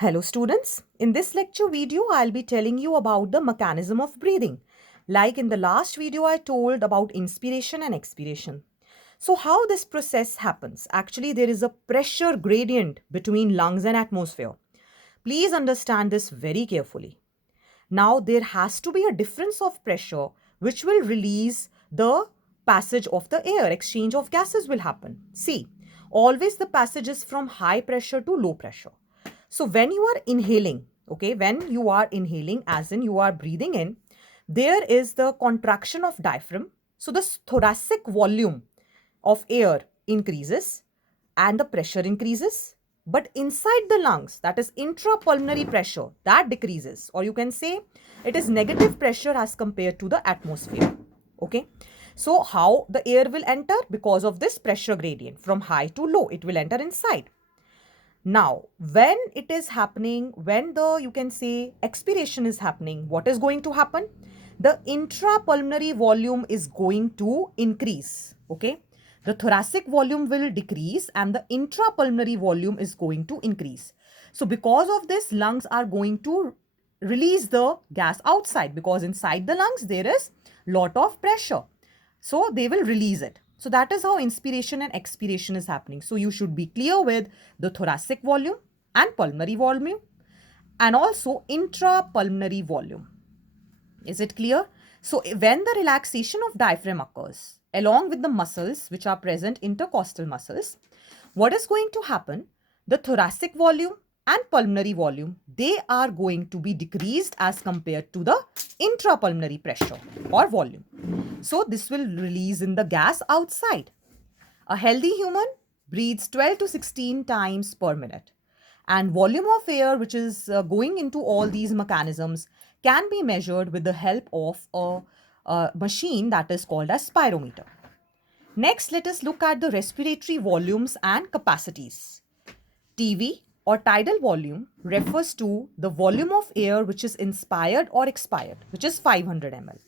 Hello students, in this lecture video I'll be telling you about the mechanism of breathing. Like in the last video I told about inspiration and expiration. So how this process happens? Actually there is a pressure gradient between lungs and atmosphere. Please understand this very carefully. Now there has to be a difference of pressure which will release the passage of the air. Exchange of gases will happen. See, always the passage is from high pressure to low pressure. So when you are inhaling, okay, when you are inhaling, as in you are breathing in, there is the contraction of diaphragm. So the thoracic volume of air increases and the pressure increases. But inside the lungs, that is intrapulmonary pressure, that decreases. Or you can say it is negative pressure as compared to the atmosphere. Okay. So how the air will enter? Because of this pressure gradient from high to low, it will enter inside. Now, when it is happening, when the, you can say, expiration is happening, what is going to happen? The intrapulmonary volume is going to increase, okay? The thoracic volume will decrease and the intrapulmonary volume is going to increase. So because of this, lungs are going to release the gas outside because inside the lungs there is lot of pressure. So they will release it. So that is how inspiration and expiration is happening. So you should be clear with the thoracic volume and pulmonary volume and also intrapulmonary volume. Is it clear? So when the relaxation of diaphragm occurs along with the muscles which are present, intercostal muscles, what is going to happen? The thoracic volume and pulmonary volume, they are going to be decreased as compared to the intrapulmonary pressure or volume. So this will release in the gas outside. A healthy human breathes 12 to 16 times per minute. And volume of air which is going into all these mechanisms can be measured with the help of a machine that is called as spirometer. Next, let us look at the respiratory volumes and capacities. TV or tidal volume refers to the volume of air which is inspired or expired, which is 500 ml.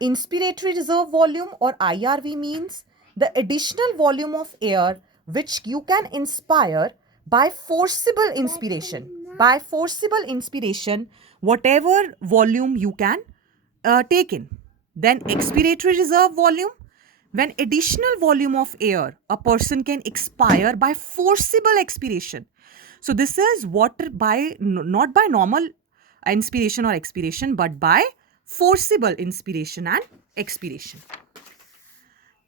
Inspiratory reserve volume or IRV means the additional volume of air which you can inspire by forcible inspiration. By forcible inspiration, whatever volume you can take in. Then expiratory reserve volume, when additional volume of air a person can expire by forcible expiration. So this is what by not by normal inspiration or expiration, but by forcible inspiration and expiration.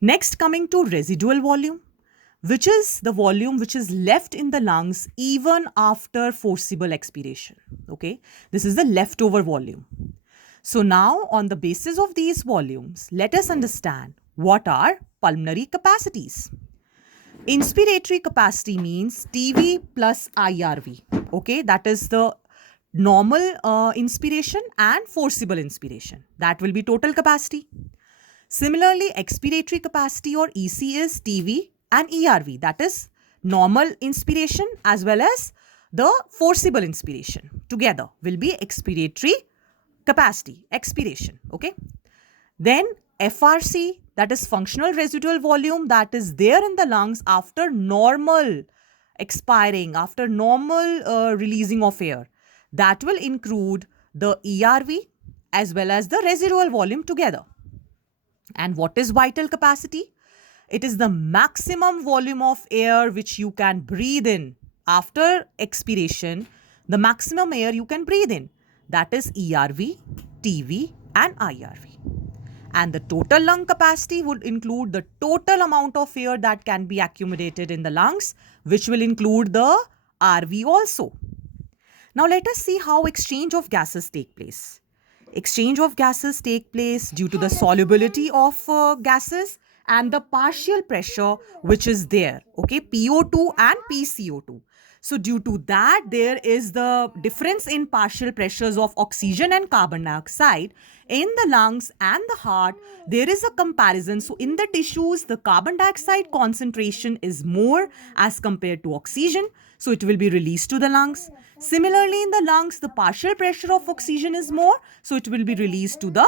Next, coming to residual volume, which is the volume which is left in the lungs even after forcible expiration. Okay, this is the leftover volume. So now on the basis of these volumes, let us understand what are pulmonary capacities. Inspiratory capacity means TV plus IRV. Okay, that is the normal inspiration and forcible inspiration. That will be total capacity. Similarly, expiratory capacity or EC is TV and ERV. That is normal inspiration as well as the forcible inspiration. Together will be expiratory capacity, expiration. Okay. Then FRC, that is functional residual volume, that is there in the lungs after normal expiring, after normal releasing of air. That will include the ERV as well as the residual volume together. And what is vital capacity? It is the maximum volume of air which you can breathe in after expiration, the maximum air you can breathe in. That is ERV, TV and IRV. And the total lung capacity would include the total amount of air that can be accumulated in the lungs, which will include the RV also. Now let us see how exchange of gases take place. Exchange of gases take place due to the solubility of gases and the partial pressure which is there. Okay, PO2 and PCO2. So due to that, there is the difference in partial pressures of oxygen and carbon dioxide in the lungs and the heart. There is a comparison. So in the tissues, the carbon dioxide concentration is more as compared to oxygen. So it will be released to the lungs. Similarly, in the lungs, the partial pressure of oxygen is more. So it will be released to the